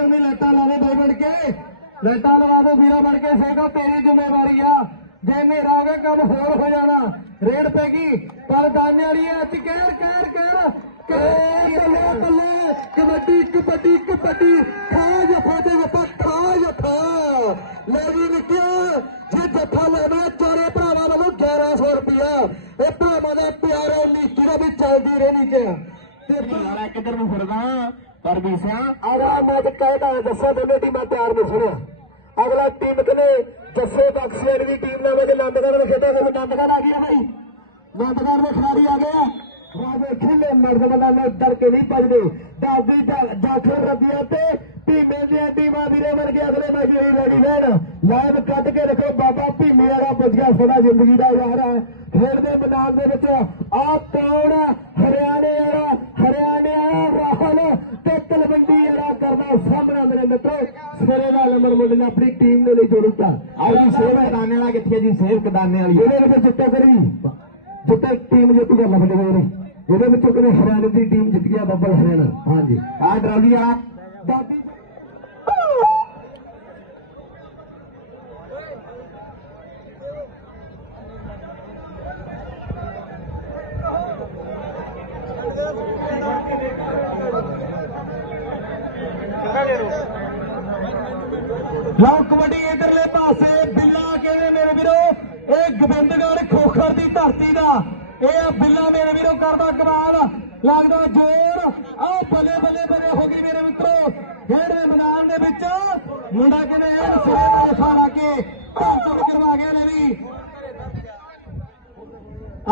ਉਹਨੇ ਲੱਟਾਂ ਲਾ ਦੇ ਬਈ ਬਣ ਕੇ। ਲੱਟਾਂ ਲਵਾ ਦੋ, ਵੀਰਾ ਬਣ ਕੇ। ਸੇਕੋ ਤੇਰੀ ਜ਼ਿੰਮੇਵਾਰੀ ਆ। ਜੇ ਮੇਰਾ ਹੋ ਗਿਆ ਕੰਮ ਹੋਰ ਹੋ ਜਾਣਾ, ਰੇਡ ਪੈ ਗਈ। ਪਰ ਦਾਨੇ ਵਾਲੀ ਐ ਅੱਜ ਕਹਿਰ ਕਹਿਰ ਕਹਿਰ। ਕਹਿਰ ਬੱਲੇ ਬੱਲੇ। ਕਬੱਡੀ ਕਬੱਡੀ ਕਬੱਡੀ। ਖਾ ਜਫਾ ਦੇ ਜਫਾ, ਖਾ ਜਫਾ ਲੈ ਵੀ ਨਿਕਿਆ। ਜੇ ਜਫਾ ਲੈਣਾ, ਚਾਰੇ ਭਰਾਵਾਂ ਵੱਲੋਂ 1100 ਰੁਪਇਆ ਇਹ ਭਰਾਵਾਂ ਦਾ ਪਿਆਰਾ ਨੀਤੀ ਦਾ ਵੀ ਚੱਲਦੀ ਰਹਿਣੀ ਕਿ ਤੇ ਵਾਲਾ ਕਿੱਧਰ ਨੂੰ ਫਿਰਦਾ? ਪਰ ਵੀ ਸਿਆ ਆਰਾਮ ਨਾਲ ਕਹਿਦਾ ਦੱਸੋ ਦੋਨੇ ਟੀਮਾਂ ਤਿਆਰ ਨੇ ਸੁਣਿਆ। ਅਗਲਾ ਟੀਮ ਕਨੇ ਜੱਸੇ ਬਖਸ਼ੀਰ ਦੀ ਟੀਮ ਨਾਲ ਵੇ ਨੰਦਗੜ੍ਹ ਦੇ ਖੇਡਾਂ ਦੇ ਨੰਦਗੜ੍ਹ ਆ ਗਿਆ ਭਾਈ ਨੰਦਗੜ੍ਹ ਦੇ ਖਿਡਾਰੀ ਆ ਗਏ ਰਾਵੇ ਖੇਲੇ ਮਰਦ ਨੇ ਡਰ ਕੇ ਨਹੀਂ ਭੱਜਦੇ। ਦਾਦੀ ਜਾਖਰ ਰੱਬੀਆਂ ਤੇ ਭੀਮੇ ਦੀਆਂ ਟੀਮਾਂ ਵੀਰੇ ਵਰਗੇ ਅਗਲੇ ਮੈਚ ਲਈ ਰੈਡੀ ਰਹਿਣ ਲਾਈਵ ਕੱਢ ਕੇ ਰੱਖੋ, ਬਾਬਾ ਭੀਮੇ ਵਾਲਾ ਪੁੱਜਿਆ ਸੋਨਾ ਜ਼ਿੰਦਗੀ ਦਾ ਯਾਰ ਹੈ। ਖੇਡ ਦੇ ਮੈਦਾਨ ਦੇ ਵਿੱਚ ਆ ਕੌਣ? ਹਰਿਆਣੇ ਵਾਲਾ ਹਰਿਆਣੇ ਰਾਹੁਲ ਤੇ ਤਲਵੰਡੀ ਵਾਲਾ ਕਰਦਾ ਸਾਹਮਣਾ ਮੇਰੇ ਮਿੱਤਰੋ। ਸਵੇਰੇ ਦਾ ਨੰਬਰ ਮੁੰਡੇ ਨੇ ਆਪਣੀ ਟੀਮ ਦੇ ਲਈ ਜੋੜਤਾ ਆਈ ਸੇਵ ਕਦਾਨੇ ਵਾਲਾ ਕਿੱਥੇ ਜੀ? ਸੇਵ ਕਦਾਨੇ ਵਾਲੀ। ਇਹਦੇ ਵਿੱਚ ਜਿੱਤਿਆ ਕਰੀ। ਜਿੱਤੇ ਟੀਮ ਜਿੱਤ ਗਿਆ ਲੱਭਦੇ ਹੋਏ ਨੇ ਇਹਦੇ ਵਿੱਚੋਂ ਕਦੇ ਹਰਿਆਣੇ ਦੀ ਟੀਮ ਜਿੱਤ ਗਿਆ ਬੱਬਲ ਹਰਿਆਣਾ। ਹਾਂਜੀ। ਆ ਡਰਾਲੀ ਆ। ਦਾਦੀ ਲਓ ਕਬੱਡੀ ਇਧਰਲੇ ਪਾਸੇ, ਬਿੱਲਾ ਕਹਿੰਦੇ ਮੇਰੇ ਵੀਰੋ? ਇਹ ਗੋਬਿੰਦਗੜ੍ਹ ਖੋਖਰ ਦੀ ਧਰਤੀ ਦਾ। ਇਹ ਬਿੱਲਾ ਮੇਰੇ ਵੀਰੋ ਕਰਦਾ ਕਮਾਲ। ਲੱਗਦਾ ਜ਼ੋਰ। ਆ ਬੱਲੇ ਬੱਲੇ ਬੱਲੇ ਹੋ ਗਈ ਮੇਰੇ ਮਿੱਤਰੋ। ਖੇਡ ਮੈਦਾਨ ਦੇ ਵਿੱਚ ਮੁੰਡਾ ਕਹਿੰਦੇ ਐਨ ਸਿਰੇ ਤੇ ਫਾ ਕੇ ਧੰਮ ਕਰਵਾ ਗਿਆ ਨੇ ਵੀ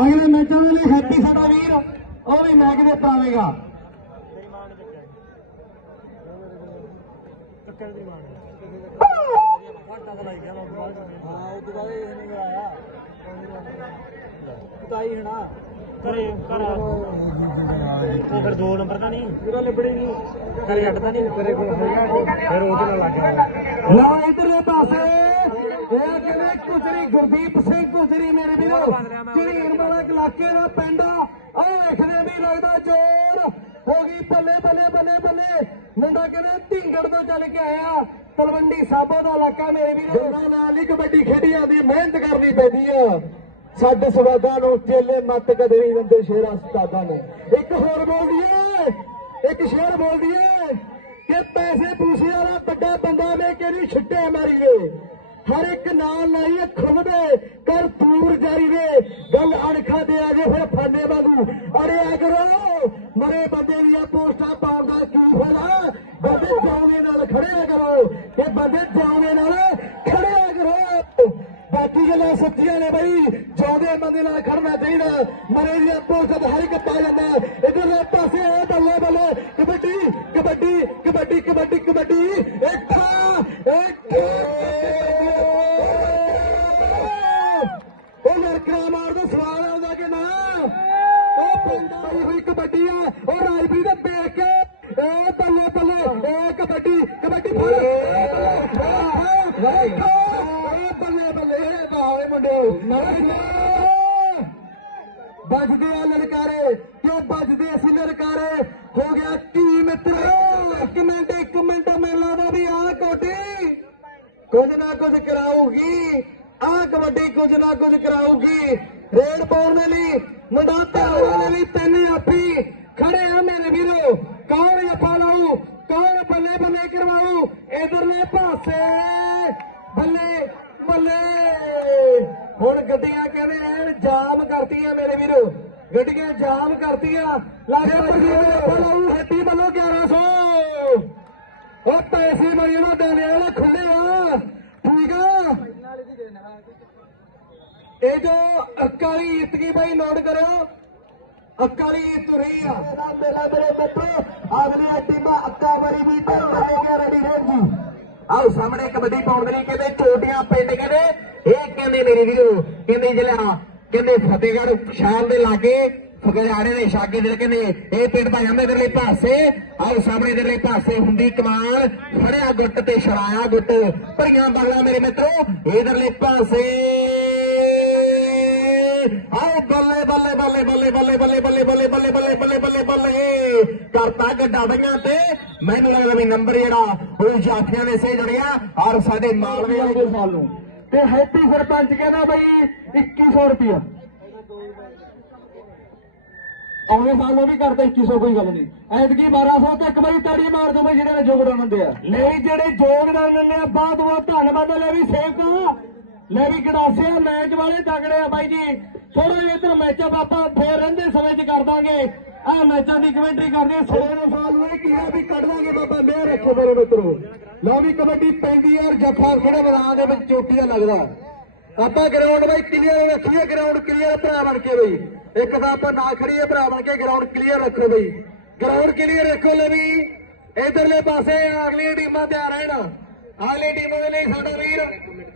ਅਗਲੇ ਮੈਚਾਂ ਦੇ ਲਈ ਹੈਪੀ ਸਾਡਾ ਵੀਰ। ਉਹ ਵੀ ਮੈਚ ਦੇ ਪਾਵੇਗਾ? ਕਰੇ ਕਰ ਉਹ ਫਿਰ ਦੋ ਨੰਬਰ ਦਾ ਨਹੀਂ। ਪੂਰਾ ਲੱਭੜੀ ਨਹੀਂ। ਕਰੇ ਅੱਡ ਦਾ ਨਹੀਂ। ਤੇਰੇ ਕੋਲ ਹੈਗਾ। ਫਿਰ ਉਹਦੇ ਨਾਲ ਲੱਗ ਗਿਆ। ਲਾ ਇਧਰਲੇ ਪਾਸੇ। ਇਹ ਕਿਵੇਂ ਕੁਦਰੀ ਗੁਰਦੀਪ ਸਿੰਘ ਕੁਦਰੀ ਮੇਰੇ ਵੀਰੋ। ਝੀਰ ਵਾਲਾ ਇਲਾਕੇ ਦਾ ਪਿੰਡ ਆ। ਉਹ ਵੇਖਦੇ ਵੀ ਲੱਗਦਾ ਜ਼ੋਰ। ਹੋ ਗਈ ਬੱਲੇ ਬੱਲੇ ਬੱਲੇ ਬੱਲੇ। ਮੁੰਡਾ ਕਹਿੰਦੇ ਢਿੰਗੜ ਤੋਂ ਚੱਲ ਕੇ ਆਇਆ। ਤਲਵੰਡੀ ਸਾਬੋ ਦਾ ਇਲਾਕਾ ਮੇਰੇ ਵੀਰੋ। ਦੋਨਾਂ ਨਾਲ ਹੀ ਕਬੱਡੀ ਖੇਡੀ ਜਾਂਦੀ ਮਿਹਨਤ ਕਰਨੀ ਪੈਂਦੀ ਆ। ਸਾਡੇ ਸਵਾਦਾਂ ਨੂੰ ਚੇਲੇ ਮੱਤ ਕਦੇ ਨਹੀਂ ਦਿੰਦੇ ਸ਼ੇਰਾਂ ਉਸਤਾਦਾਂ ਨੇ। ਇੱਕ ਹੋਰ ਬੋਲ ਦਈਏ ਇੱਕ ਸ਼ੇਰ ਬੋਲ ਦਈਏ ਕਿ ਪੈਸੇ ਪੂਸੇ ਵਾਲਾ ਵੱਡਾ ਬੰਦਾ ਨੇ ਕਿਹੜੀ ਛਿੱਟੇ ਮਾਰੀਏ? ਹਰ ਇੱਕ ਨਾਲ ਲਾਈਏ ਖੁੰਮਦੇ ਕਰ ਦੂਰ ਜਾਰੀ ਵੇ। ਗੱਲ ਅਣਖਾ ਦੇ ਆ ਜੇ ਹੋਏ ਫਾਨੇ ਬਾਬੂ ਅਰੇ ਆ ਕਰੋ, ਮਰੇ ਬੰਦੇ ਦੀਆਂ ਪੋਸਟਾਂ ਪਾਉਣ ਦਾ ਕੀ ਫਾਇਦਾ? ਬੰਦੇ ਜਾਉਂਦੇ ਨਾਲ ਖੜਿਆ ਕਰੋ ਕਿ ਬੰਦੇ ਜਾਉਂਦੇ ਨਾਲ ਖੜਿਆ ਕਰੋ। ਬਾਕੀ ਗੱਲਾਂ ਸੱਚੀਆਂ ਨੇ ਬਈ ਜਿਉਂਦੇ ਬੰਦੇ ਨਾਲ ਖੜਨਾ ਚਾਹੀਦਾ। ਮਰੇ ਦੀਆਂ ਪੋਸਟਾਂ ਹਰ ਇੱਕ ਪਾ ਜਾਂਦਾ ਇਧਰਲੇ ਪਾਸੇ ਇਹ ਬੱਲੇ ਬੱਲੇ, ਕਬੱਡੀ ਕਬੱਡੀ ਕਬੱਡੀ ਕਬੱਡੀ ਕਬੱਡੀ, ਇੱਕ ਬੱਲੇ ਬੱਲੇ ਬਾਵੇ ਮੁੰਡੇ ਨਹੀਂ ਵੱਜਦੇ ਆ ਲਲਕਾਰੇ ਕਿਉਂ ਵੱਜਦੇ ਅਸੀਂ ਲਲਕਾਰੇ ਹੋ ਗਿਆ ਕੀ ਮਿੱਤਰੋ? ਇੱਕ ਮਿੰਟ ਇੱਕ ਮਿੰਟ ਮੇਲਾ ਦਾ ਵੀ ਆ ਕੋਟੀ ਕੁਝ ਨਾ ਕੁਝ ਕਰਾਊਗੀ ਆ ਕਬੱਡੀ ਕੁਝ ਨਾ ਕੁਝ ਕਰਾਊਗੀ ਰੇਡ ਪਾਉਣ ਦੇ ਲਈ ਮੁੰਡਾ ਧਿਆਨ ਦੇ ਲਈ ਤਿੰਨ ਆਪੀ ਖੜੇ ਆ ਮੇਰੇ ਵੀਰੋ ਕੌਣ ਜੱਫਾ ਲਾਊ ਕੌਣ ਬੱਲੇ ਬੱਲੇ ਕਰਵਾਊ ਇਧਰਲੇ ਪਾਸੇ ਬੱਲੇ ਬੱਲੇ। ਹੁਣ ਗੱਡੀਆਂ ਕਹਿੰਦੇ ਐਨ ਜਾਮ ਕਰਤੀਆਂ ਮੇਰੇ ਵੀਰੋ। ਗੱਡੀਆਂ ਜਾਮ ਕਰਤੀਆਂ। ਲਾਗੇ ਜੱਫਾ ਲਾਊ ਹੱਟੀ ਵੱਲੋਂ 1100 ਉਹ ਪੈਸੇ ਮਰੀ ਉਹਨਾਂ ਦੇਣੇ ਵਾਲੇ ਖੁੱਲੇ ਆ। ਠੀਕ ਆ? ਇਹ ਜੋ ਅਕਾਲੀ ਇਤਕੀ ਬਾਈ ਨੋਟ ਕਰਿਓ ਅਕਾਲੀ ਤੁਰੀ ਆ। ਮੇਲਾ ਮੇਰੇ ਬੱਚੇ ਅਗਲੀ ਟੀਮਾਂ ਅੱਕਾ ਬਰੀ ਵੀ ਤੇ ਰੈਡੀ ਰਹੇਗੀ ਆਓ ਸਾਹਮਣੇ ਕਬੱਡੀ ਪਾਉਣ ਦੇ ਲਈ ਕਹਿੰਦੇ ਚੋਟੀਆਂ ਪਿੰਡ ਕਹਿੰਦੇ, ਇਹ ਕਹਿੰਦੇ ਮੇਰੀ ਵੀਰੋ, ਕਹਿੰਦੇ ਜਿਹੜਾ, ਕਹਿੰਦੇ ਫਤਿਹਗੜ੍ਹ ਸ਼ਹਿਰ ਦੇ ਲਾਗੇ ਫਗਿਆੜੇ ਦੇ ਛਾਗੇ ਦੇ ਕਹਿੰਦੇ, ਇਹ ਪਿੰਡ ਦਾ ਜਾਂਦੇ ਇਧਰਲੇ ਪਾਸੇ ਆਓ ਸਾਹਮਣੇ ਇਧਰਲੇ ਪਾਸੇ ਹੁੰਦੀ ਕਮਾਲ ਫੜਿਆ ਗੁੱਟ ਤੇ ਛੜਾਇਆ ਗੁੱਟ, ਭਰੀਆਂ ਬਗਲਾ ਮੇਰੇ ਮਿੱਤਰੋ, ਇਧਰਲੇ ਪਾਸੇ। ਆਓ ਬੱਲੇ ਬੱਲੇ ਬੱਲੇ ਬੱਲੇ ਬੱਲੇ ਬੱਲੇ ਬੱਲੇ ਬੱਲੇ ਬੱਲੇ ਬੱਲੇ ਬੱਲੇ ਬੱਲੇ ਬੱਲੇ ਕਰਤਾ ਗੱਡਾ ਦਈਆਂ ਤੇ ਮੈਨੂੰ ਲੱਗਦਾ ਵੀ ਨੰਬਰ ਜਿਹੜਾ ਉਹ ਜਾਫੀਆਂ ਨੇ ਸੇ ਜੜਿਆ ਔਰ ਸਾਡੇ ਮਾਲਵੇ ਵਾਲੇ ਦੇ ਸਾਲ ਨੂੰ ਤੇ ਹੈਪੀ ਸਰਪੰਚ ਕਹਿੰਦਾ ਬਈ 2100 ਰੁਪਿਆ ਆਉਣੇ ਸਾਲ ਨੂੰ ਵੀ ਕਰਦਾ 2100 ਕੋਈ ਗੱਲ ਨਹੀਂ ਐਤਕੀ 1200 ਤੇ ਇੱਕ ਵਾਰੀ ਤਾੜੀ ਮਾਰ ਦੋ ਬਈ ਜਿਹੜੇ ਨੇ ਯੋਗਦਾਨ ਦਿੰਦੇ ਆ ਵੀ ਜਿਹੜੇ ਯੋਗਦਾਨ ਦਿੰਦੇ ਆ ਬਾਅਦ ਉਹ ਧੰਨਵਾਦ ਲੈ ਵੀ ਸੇਵਕ ਲੈ ਵੀ ਗੜਾਸੇ ਮੈਚ ਵਾਲੇ ਤਗੜੇ ਆ ਬਾਈ ਜੀ। ਥੋੜਾ ਜਿਹਾ ਇਧਰ ਮੈਚ ਆਪਾਂ ਫੇਰ ਰਹਿੰਦੇ ਸਮੇਂ ਚ ਕਰ ਦਾਂਗੇ। ਆ ਮੈਚਾਂ ਦੀ ਕਮੈਂਟਰੀ ਕਰਦੇ ਆ 16 ਸਾਲ ਨੂੰ ਕਿਹਾ ਵੀ ਕੱਢ ਦਾਂਗੇ ਬਾਬਾ ਮਿਹਰ ਰੱਖੋ ਮੇਰੇ ਮਿੱਤਰੋ। ਲਓ ਵੀ ਕਬੱਡੀ ਪੈਂਦੀ ਯਾਰ ਜੱਫਾ ਖੜੇ ਮੈਦਾਨ ਦੇ ਵਿੱਚ ਚੋਟੀਆਂ ਲੱਗਦਾ। ਆਪਾਂ ਗਰਾਊਂਡ ਬਾਈ ਕਲੀਅਰ ਰੱਖੀਏ ਗਰਾਊਂਡ ਕਲੀਅਰ ਭਰਾ ਬਣ ਕੇ ਬਈ। ਇੱਕ ਤਾਂ ਆਪਾਂ ਨਾ ਖੜੀਏ ਭਰਾ ਬਣ ਕੇ ਗਰਾਊਂਡ ਕਲੀਅਰ ਰੱਖੋ ਬਈ। ਗਰਾਊਂਡ ਕਲੀਅਰ ਰੱਖੋ ਲੈ ਵੀ ਇਧਰਲੇ ਪਾਸੇ ਅਗਲੀਆਂ ਟੀਮਾਂ ਤਿਆਰ ਰਹਿਣਾ। ਅਗਲੀ ਟੀਮਾਂ ਦੇ ਲਈ ਸਾਡਾ ਵੀਰ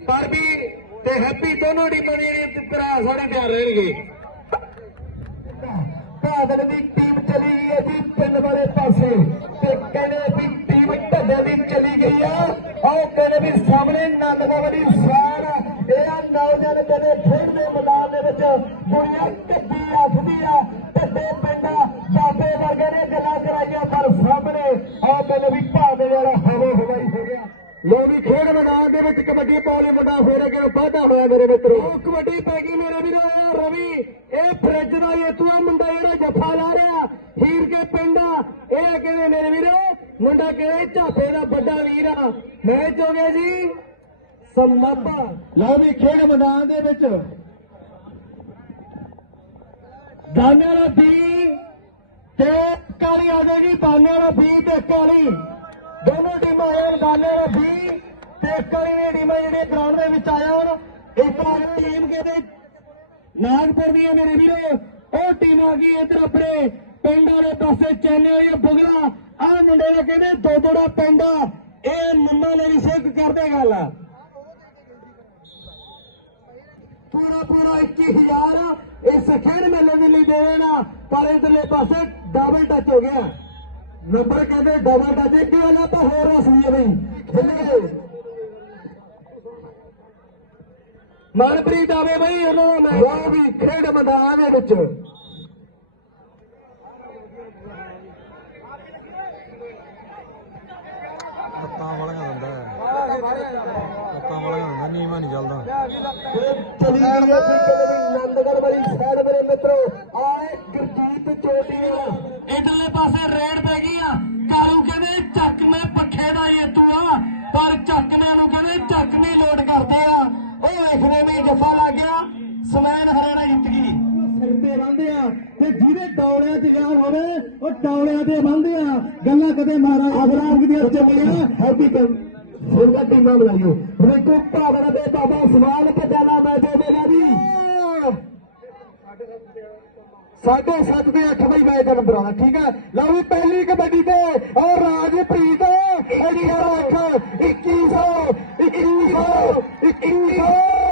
ਪਰਬੀ ਤੇ ਹੈਪੀ ਦੋਨੋਂ ਟੀਮਾਂ ਦੇ ਜਿਹੜੇ ਭਰਾ ਸਾਡੇ ਤਿਆਰ ਰਹਿਣਗੇ। ਭਾਦੜ ਦੀ ਟੀਮ ਚਲੀ ਗਈ ਹੈ ਜੀ ਪਿੰਡ ਵਾਲੇ ਪਾਸੇ ਤੇ ਕਹਿੰਦੇ ਵੀ ਟੀਮ ਢੱਡੇ ਦੀ ਚਲੀ ਗਈ ਆ। ਆਓ ਕਹਿੰਦੇ ਵੀ ਸਾਹਮਣੇ ਨੰਦਵਾ ਵਾਲੀ ਸਾਰ ਇਹ ਆ ਨੌਜਵਾਨ ਕਹਿੰਦੇ ਖੇਡਦੇ ਮੈਦਾਨ ਦੇ ਵਿੱਚ ਦੁਨੀਆ ਢੱਡੀ ਆਖਦੀ ਆ। ਢੱਡੇ ਪਿੰਡ ਬਾਬੇ ਵਰਗੇ ਨੇ ਗੱਲਾਂ ਕਰਾਈਆਂ ਪਰ ਸਾਹਮਣੇ ਆਓ ਕਹਿੰਦੇ ਵੀ ਭਾਦੜ ਵਾਲਾ ਲੋਕੀ ਖੇਡ ਮੈਦਾਨ ਦੇ ਵਿੱਚ ਕਬੱਡੀ ਪਾਉਣੀ ਵੱਡਾ ਫੇਰ ਅੱਗੇ ਵਾਧਾ ਹੋਇਆ ਮੇਰੇ ਮਿੱਤਰੋ। ਉਹ ਕਬੱਡੀ ਪੈ ਗਈ ਮੇਰੇ ਵੀਰੋ ਇਹ ਰਵੀ ਇਹ ਫਰਿੱਜ ਦਾ ਯੇਤੂਆ ਮੁੰਡਾ ਜਿਹੜਾ ਜੱਫਾ ਲਾ ਰਿਹਾ ਹੀਰ ਕੇ ਪਿੰਡਾ ਇਹ ਕਹਿੰਦੇ ਮੇਰੇ ਵੀਰੋ ਮੁੰਡਾ ਕਹਿੰਦੇ ਝਾਪੇ ਦਾ ਵੱਡਾ ਵੀਰ ਆ। ਮੈਚ ਹੋ ਗਿਆ ਜੀ ਸਮਾਪਾ ਲਓ ਵੀ ਖੇਡ ਮੈਦਾਨ ਦੇ ਵਿੱਚ। ਦਾਨੇ ਵਾਲਾ ਵੀ ਤੇ ਕਾਲੀ ਆ ਗਈ ਜੀ ਬਾਨੇ ਵਾਲਾ ਵੀ ਤੇ ਕਾਲੀ। ਦੋਨੋਂ ਟੀਮਾਂ ਆਏ ਦਾਨੇ ਵਾਲਾ ਵੀ ਤੇ ਕਾਲੀ ਦੀਆਂ ਟੀਮਾਂ ਜਿਹੜੀਆਂ ਗਰਾਊਂਡ ਦੇ ਵਿੱਚ ਆਇਆ ਹੁਣ, ਇੱਕ ਵਾਰ ਟੀਮ ਕਹਿੰਦੇ ਨਾਗਪੁਰ ਦੀਆਂ ਮੇਰੇ ਵੀਰੋ, ਉਹ ਟੀਮ ਆ ਗਈ ਇੱਧਰ ਆਪਣੇ ਪਿੰਡ ਵਾਲੇ ਪਾਸੇ ਚੈਨੇ ਵਾਲੀ ਬੁਗਲਾ। ਆਹ ਮੁੰਡੇ ਦਾ ਕਹਿੰਦੇ ਦੋ ਦੋੜਾ ਪਿੰਡ ਆ। ਇਹ ਮੰਮਾ ਲਈ ਸਿੱਖ ਕਰਦੇ ਗੱਲ। ਆ ਪੂਰਾ ਪੂਰਾ 21000 ਇਸ ਖੇਡ ਮੇਲੇ ਦੇ ਲਈ ਦੇ ਦੇਣਾ ਪਰ ਇਧਰਲੇ ਪਾਸੇ ਡਬਲ ਟੱਚ ਹੋ ਗਿਆ। ਨੰਬਰ ਕਹਿੰਦੇ ਡਬਲ ਟੱਚ ਇੱਕ ਗੱਲ ਆਪਾਂ ਹੋਰ ਅਸਲੀ ਹੈ ਬਈ। ਖੇਲ ਗਏ ਮਨਪ੍ਰੀਤ ਆਵੇ ਬਈ ਉਹਨਾਂ ਦਾ ਮੈਚ ਵੀ ਖੇਡ ਮੈਦਾਨ ਦੇ ਵਿੱਚ। ਲੱਤਾਂ ਵਾਲੀਆਂ ਦਿੰਦਾ ਲੱਤਾਂ ਵਾਲੀਆਂ ਦਿੰਦਾ ਨੀਵਾਂ ਨਹੀਂ ਚੱਲਦਾ। ਚਲੀ ਗਈ ਹੈ ਜੀ ਕਦੇ ਨੰਦਗੜ ਵਾਲੀ ਸਾਈਡ ਮੇਰੇ ਮਿੱਤਰੋ ਆਏ ਗੁਰਜੀਤ ਚੋਟੀਆਂ। ਇਧਰਲੇ ਪਾਸੇ ਰੇਡ ਜੱਫਾ ਲੱਗ ਗਿਆ। ਸਮੈਨ ਹਰਿਆਣਾ ਜਿੱਤ ਗਈ। ਸਿਰ ਤੇ ਬੰਦੇ ਆ ਤੇ ਜਿਹਦੇ ਡੌਲਿਆਂ 'ਚ ਜਾਨ ਹੋਵੇ ਉਹ ਡੌਲਿਆਂ ਤੇ ਬੰਦੇ ਆ। ਗੱਲਾਂ ਕਦੇ ਮਾਰਾ ਅਗਰਾਮ ਦੀਆਂ ਚੱਲੀਆਂ। ਹੈਪੀ ਸੁੰਦਰ ਟੀਮਾਂ ਬਣਾਈਓ। ਰੇਕੋ ਭਾਵਨਾ ਦੇ ਬਾਬਾ ਸਵਾਲ ਪਟਾਲਾ ਮੈਚ ਮੇਰਾ ਜੀ। ਸਾਢੇ ਸੱਤ ਦੇ 8 ਵਜੇ ਮੈਚ ਦਾ ਨੰਬਰ ਆਉਣਾ ਠੀਕ ਹੈ ਲਓ ਵੀ ਪਹਿਲੀ ਕਬੱਡੀ ਤੇ ਔਰ ਰਾਜਪ੍ਰੀਤ ਅੜੀਆ ਰੱਖ 2100 2100 2100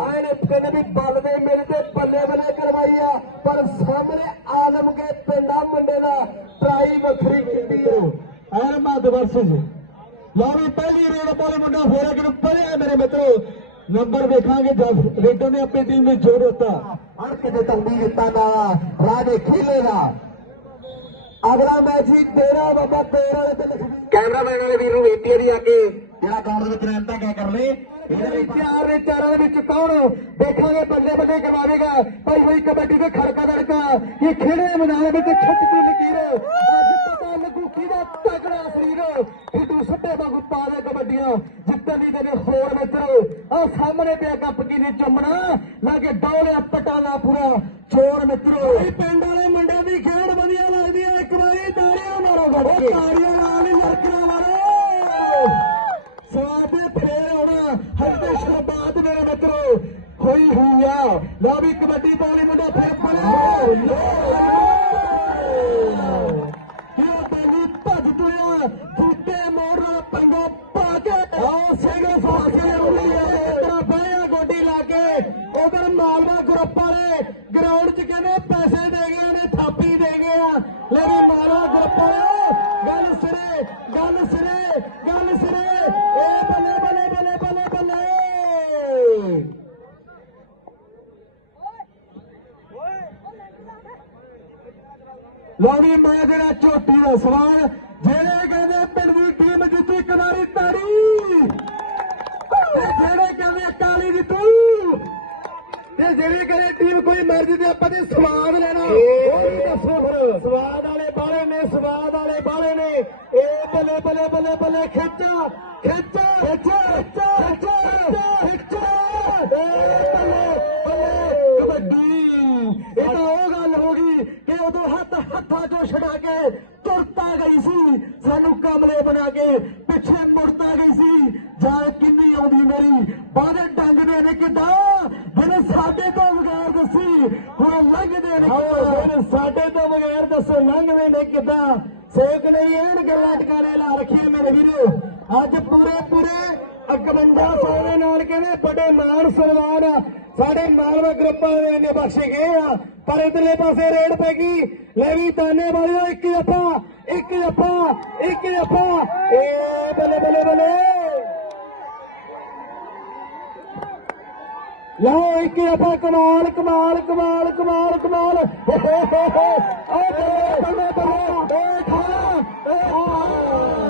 ਆਏ ਨੇ ਕਹਿੰਦੇ ਵੀ ਬਲ ਨੇ ਮੇਰੇ ਤੇ ਬੱਲੇ ਬੱਲੇ ਕਰਵਾਈ ਆ ਪਰ ਸਾਹਮਣੇ ਆਲਮਗੇ ਪਿੰਡਾ ਮੁੰਡੇ ਦਾ ਟਰਾਈ ਵੱਖਰੀ ਕੀਤੀ ਓ ਅਹਿਮਦ ਵਰਸਸ ਲਓ ਵੀ ਪਹਿਲੀ ਰੇਡ ਬਾਲ ਮੁੰਡਾ ਫੇਰ ਅੱਗੇ ਨੂੰ ਵਧੇਗਾ ਮੇਰੇ ਮਿੱਤਰੋ। ਨੰਬਰ ਵੇਖਾਂਗੇ ਜਦ ਰੇਡਰ ਨੇ ਆਪਣੀ ਟੀਮ ਵਿੱਚ ਜੋੜ ਦਿੱਤਾ। ਅੜ ਕੇ ਤੰਬੀ ਦਿੱਤਾ ਨਾ ਰਾਜੇ ਖੇਲੇਗਾ ਅਗਲਾ ਮੈਚ ਹੀ ਤੇਰਾ ਬਾਬਾ ਤੇਰਾ। ਦੇ ਤੇ ਕੈਮਰਾਮੈਨ ਵਾਲੇ ਵੀਰ ਨੂੰ ਬੇਨਤੀ ਹੈ ਵੀ ਆ ਕੇ। ਜਿਹੜਾ ਗਰਾਊਂਡ ਦੇ ਵਿੱਚ ਰਹਿੰਦਾ ਕਿਆ ਕਰ ਲੇ ਇਹਦੇ ਵਿੱਚ ਚਾਰ ਦੇ ਚਾਰਾਂ ਦੇ ਵਿੱਚ ਕੌਣ ਦੇਖਾਂਗੇ? ਬੱਲੇ ਬੱਲੇ ਕਰਵਾਵੇਗਾ ਭਾਈ ਹੋਈ ਕਬੱਡੀ ਦੇ ਖੜਕਾ ਦੜਕਾ। ਇਹ ਖੇੜੇ ਦੇ ਮੈਦਾਨ ਵਿੱਚ ਖਿੱਚਦੀ ਲਕੀਰ। ਅੱਜ ਪਤਾ ਲੱਗੂ ਕਿਹਦਾ ਤਗੜਾ ਸਰੀਰ। ਫਿੱਟੂ ਸੱਟੇ ਵਾਂਗੂ ਪਾ ਦੇ ਕਬੱਡੀਆਂ ਜਿੱਤਣ ਦੀ ਤੇਰੇ ਹੋਰ ਮਿੱਤਰੋ। ਆ ਸਾਹਮਣੇ ਪਿਆ ਕੱਪ ਕੀ ਨੇ ਚੁੰਮਣਾ? ਲਾਗੇ ਡੌਲਿਆ ਪਟਾਲਾ ਪੂਰਾ। ਚੋਰ ਮਿੱਤਰੋ। ਇਹ ਪਿੰਡ ਵਾਲੇ ਮੁੰਡਿਆਂ ਦੀ ਖੇਡ ਵਧੀਆ ਲੱਗਦੀ ਹੈ ਇੱਕ ਵਾਰੀ ਤਾੜੀਆਂ ਮਾਰੋ ਗੱਡੀ ਤਾੜੀਆਂ ਨਾਲ ਹੀ ਲੜਕਣਾ ਮਾਰੋ ਸਵਾਦ ਦੇ ਫੇਰ ਆਉਣਾ ਹਰਦੇ ਸ਼ਰਬਾਤ ਮੇਰੇ ਮਿੱਤਰੋ ਹੋਈ ਹੋਈ ਆ ਵੀ ਕਬੱਡੀ ਪਾਉਣੀ ਮੁੰਡਾ ਫਿਰ ਪਲੇ ਕਿਉਂ ਬੈਲੀ ਭੱਜ ਤੁਰਿਆ ਦੂਜੇ ਮੋੜ ਨਾਲ ਪੰਗਾ ਪਾ ਕੇ। ਆਓ ਸਿੰਘ ਫਾਸੇ ਉੱਲੀ ਇਧਰ ਬਾਇਆ ਗੋਡੀ ਲਾ ਕੇ। ਉਧਰ ਮਾਲਵਾ ਗਰੁੱਪ ਵਾਲੇ ਗਰਾਊਂਡ 'ਚ ਕਹਿੰਦੇ ਪੈਸੇ ਦੇ ਗਏ ਨੇ, ਥਾਪੀ ਦੇ ਗਏ ਆ। ਲੇਕਿਨ ਮਾਲਵਾ ਗਰੁੱਪ ਵਾਲੇ ਗੱਲ ਸਿਰੇ ਗੱਲ ਸਿਰੇ ਗੱਲ ਸਿਰੇ ਏ ਬੱਲੇ ਬੱਲੇ ਬੱਲੇ ਬੱਲੇ ਬੱਲੇ ਵੀ ਮੈਂ ਜਿਹੜਾ ਝੋਟੀ ਦਾ ਸਵਾਲ ਜਿਹੜੇ ਕਹਿੰਦੇ ਪਿੰਡ ਦੀ ਟੀਮ ਜਿੱਤੀ ਇੱਕ ਵਾਰੀ ਤਾੜੀ। ਤੇ ਜਿਹੜੇ ਕਹਿੰਦੇ ਕਾਲੀ ਜਿੱਤੂ। ਤੇ ਜਿਹੜੇ ਕਹਿੰਦੇ ਟੀਮ ਕੋਈ ਮਰਜ਼ੀ ਤੇ ਆਪਾਂ ਨੇ ਸਵਾਦ ਲੈਣਾ। ਉਹ ਵੀ ਦੱਸੋ ਫਿਰ। ਸਵਾਦ ਵਾਲੇ ਬਾਲੇ ਨੇ ਸਵਾਦ ਵਾਲੇ ਬਾਲੇ ਨੇ। ਇਹ ਬੱਲੇ ਬੱਲੇ ਬੱਲੇ ਬੱਲੇ ਖਿੱਚ ਖਿੱਚ। ਖਿੱਚ ਖਿੱਚ ਖਿੱਚ ਇਹ ਬੱਲੇ ਬੱਲੇ ਕਬੱਡੀ ਇਹ ਤਾਂ ਉਹ ਗੱਲ ਹੋ ਗਈ ਕਿ ਉਦੋਂ ਚੋਂ ਛਡਾ ਕੇ ਤੁਰਤਾ ਗਈ ਸੀ। ਸਾਨੂੰ ਕਮਲੇ ਬਣਾ ਕੇ ਪਿੱਛੇ ਮੁੜਤਾ ਗਈ ਸੀ। ਜਾਂ ਕਿੰਨੀ ਆਉਂਦੀ ਮੇਰੀ ਬਾਦੇ ਡੰਗ ਨੇ ਕਿੱਦਾਂ ਜਿਹਨੇ ਸਾਡੇ ਤੋਂ ਬਗੈਰ ਦੱਸੀ ਹੁਣ ਲੰਘਦੇ ਨੇ ਕਿੱਦਾਂ? ਸਾਡੇ ਤੋਂ ਬਗੈਰ ਦੱਸੋ ਲੰਘਦੇ ਨੇ ਕਿੱਦਾਂ? ਸੇਕ ਨਹੀਂ ਇਹਨ ਗੱਲਾਂ ਟਿਕਾਣੇ ਲਾ ਰੱਖੀਆਂ ਮੇਰੇ ਵੀਰੋ। ਅੱਜ ਪੂਰੇ ਪੂਰੇ 51 ਸੌ ਦੇ ਨਾਲ ਕਹਿੰਦੇ ਬੜੇ ਮਾਨ ਸਨਮਾਨ ਸਾਡੇ ਮਾਲਵਾ ਗਰੁੱਪਾਂ ਦੇ ਇੰਨੇ ਬਖਸ਼ੇ ਗਏ ਆ, ਪਰ ਇਧਰਲੇ ਪਾਸੇ ਰੇਡ ਪੈ ਗਈ। ਲੈ ਵੀ ਤਾਨੇ ਵਾਲਿਓ, ਇੱਕ ਜੱਫਾ ਇੱਕ ਜੱਫਾ ਇੱਕ ਜੱਫਾ ਏ ਬੱਲੇ ਬੱਲੇ ਬੱਲੇ। ਲਓ, ਇੱਕ ਜੱਫਾ ਕਮਾਲ ਕਮਾਲ ਕਮਾਲ ਕਮਾਲ ਕਮਾਲ। ਓਏ ਬੱਲੇ ਬੱਲੇ ਬੱਲੇ। ਏ ਖਾ ਏ ਆ